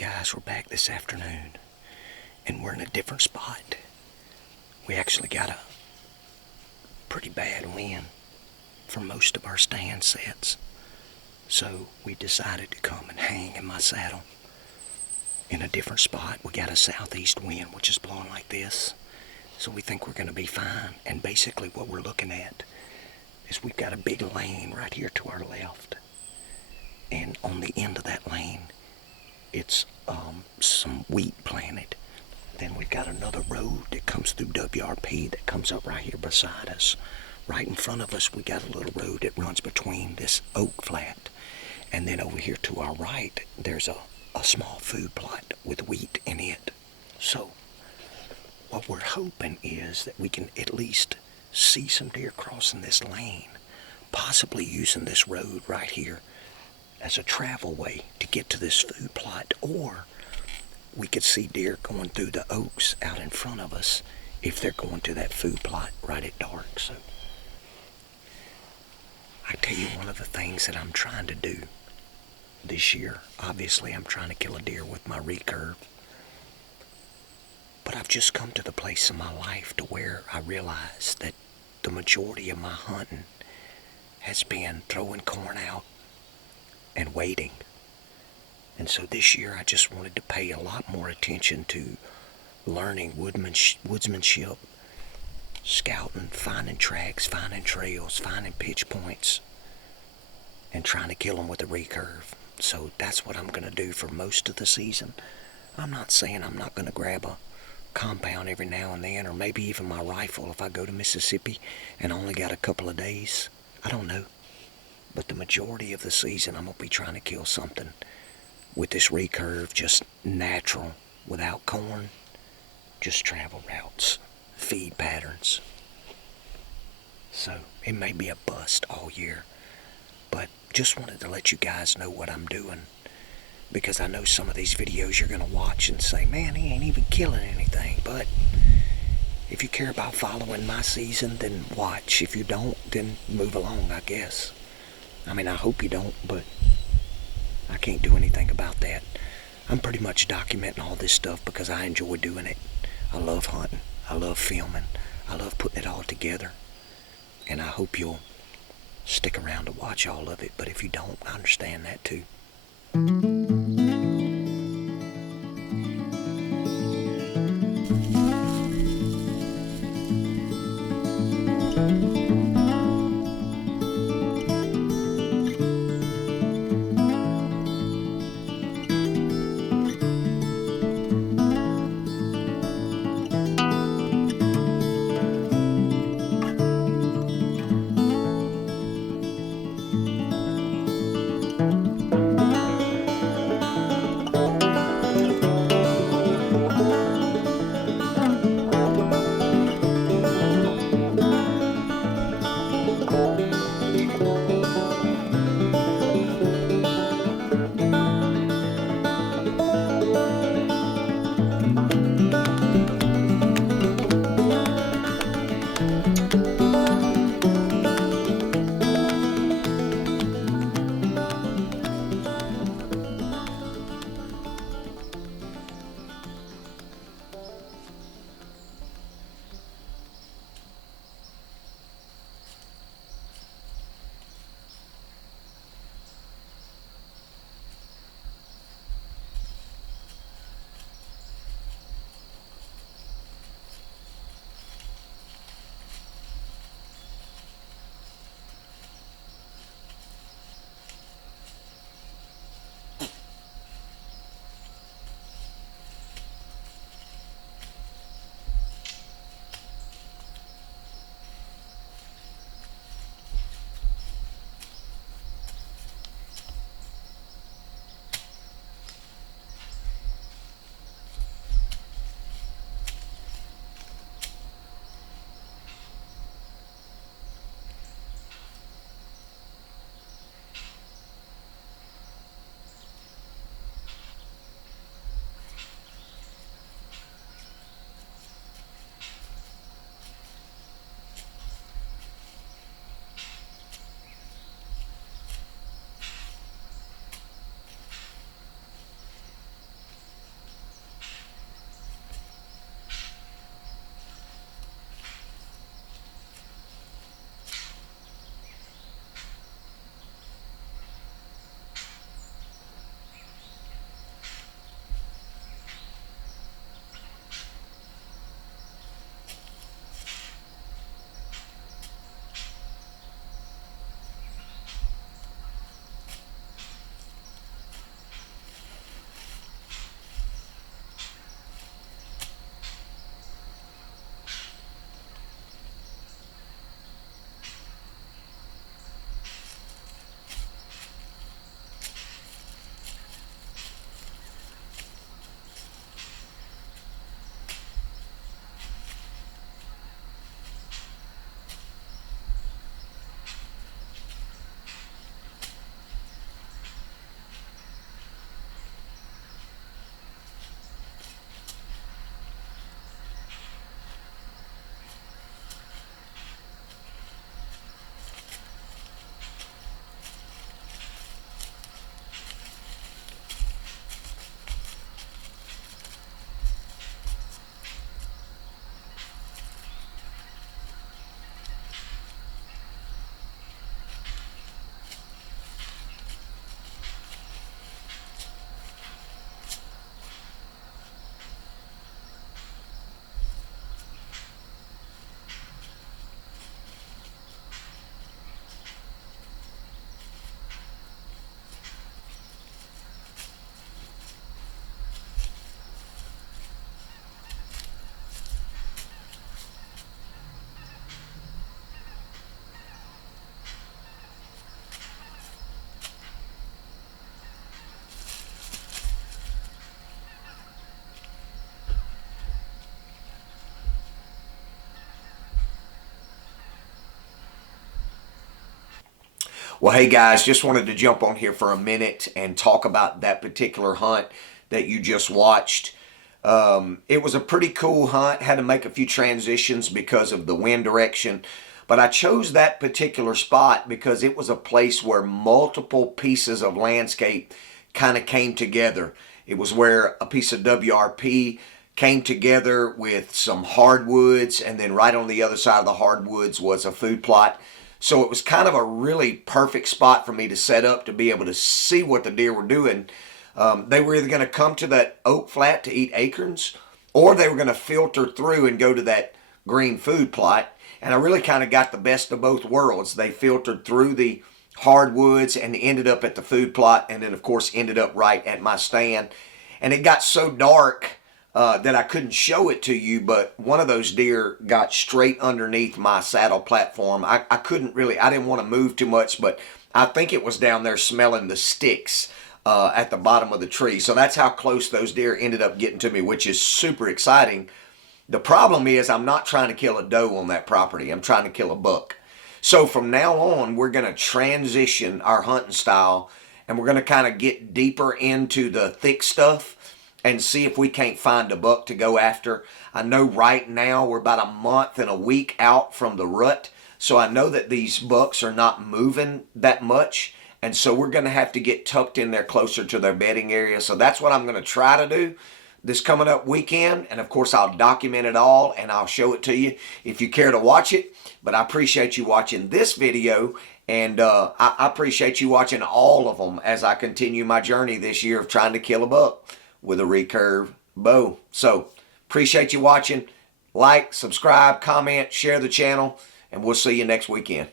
guys, we're back this afternoon, and we're in a different spot. We actually got a pretty bad wind for most of our stand sets, so we decided to come and hang in my saddle in a different spot. We got a southeast wind, which is blowing like this, so we think we're going to be fine. And basically what we're looking at is we've got a big lane right here to our left, and on the end of that lane it's some wheat planted. Then we've got another road that comes through WRP that comes up right here beside us. Right in front of us we got a little road that runs between this oak flat, and then over here to our right there's a small food plot with wheat in it. So what we're hoping is that we can at least see some deer crossing this lane, possibly using this road right here as a travel way to get to this food plot, or we could see deer going through the oaks out in front of us if they're going to that food plot right at dark. So I tell you, one of the things that I'm trying to do this year, obviously I'm trying to kill a deer with my recurve, but I've just come to the place in my life to where I realize that the majority of my hunting has been throwing corn out and waiting. And so this year I just wanted to pay a lot more attention to learning woodsmanship, scouting, finding tracks, finding trails, finding pitch points, and trying to kill them with a recurve. So that's what I'm going to do for most of the season. I'm not saying I'm not going to grab a compound every now and then, or maybe even my rifle if I go to Mississippi and only got a couple of days. I don't know. But the majority of the season I'm going to be trying to kill something with this recurve, just natural, without corn, just travel routes, feed patterns. So it may be a bust all year, but just wanted to let you guys know what I'm doing, because I know some of these videos you're going to watch and say, man, he ain't even killing anything. But if you care about following my season, then watch. If you don't, then move along, I guess. I mean, I hope you don't, but I can't do anything about that. I'm pretty much documenting all this stuff because I enjoy doing it. I love hunting. I love filming. I love putting it all together. And I hope you'll stick around to watch all of it. But if you don't, I understand that too. Well, hey guys, just wanted to jump on here for a minute and talk about that particular hunt that you just watched. It was a pretty cool hunt. Had to make a few transitions because of the wind direction. But I chose that particular spot because it was a place where multiple pieces of landscape kind of came together. It was where a piece of WRP came together with some hardwoods, and then right on the other side of the hardwoods was a food plot. So it was kind of a really perfect spot for me to set up to be able to see what the deer were doing. They were either going to come to that oak flat to eat acorns, or they were going to filter through and go to that green food plot. And I really kind of got the best of both worlds. They filtered through the hardwoods and ended up at the food plot, and then of course ended up right at my stand. And it got so dark that I couldn't show it to you, but one of those deer got straight underneath my saddle platform. I couldn't really, I didn't want to move too much, but I think it was down there smelling the sticks at the bottom of the tree. So that's how close those deer ended up getting to me, which is super exciting. The problem is I'm not trying to kill a doe on that property. I'm trying to kill a buck. So from now on, we're going to transition our hunting style, and we're going to kind of get deeper into the thick stuff and see if we can't find a buck to go after. I know right now we're about a month and a week out from the rut, so I know that these bucks are not moving that much, and so we're going to have to get tucked in there closer to their bedding area. So that's what I'm going to try to do this coming up weekend, and of course I'll document it all and I'll show it to you if you care to watch it. But I appreciate you watching this video, and I appreciate you watching all of them as I continue my journey this year of trying to kill a buck with a recurve bow. So appreciate you watching. Like, subscribe, comment, share the channel, and we'll see you next weekend.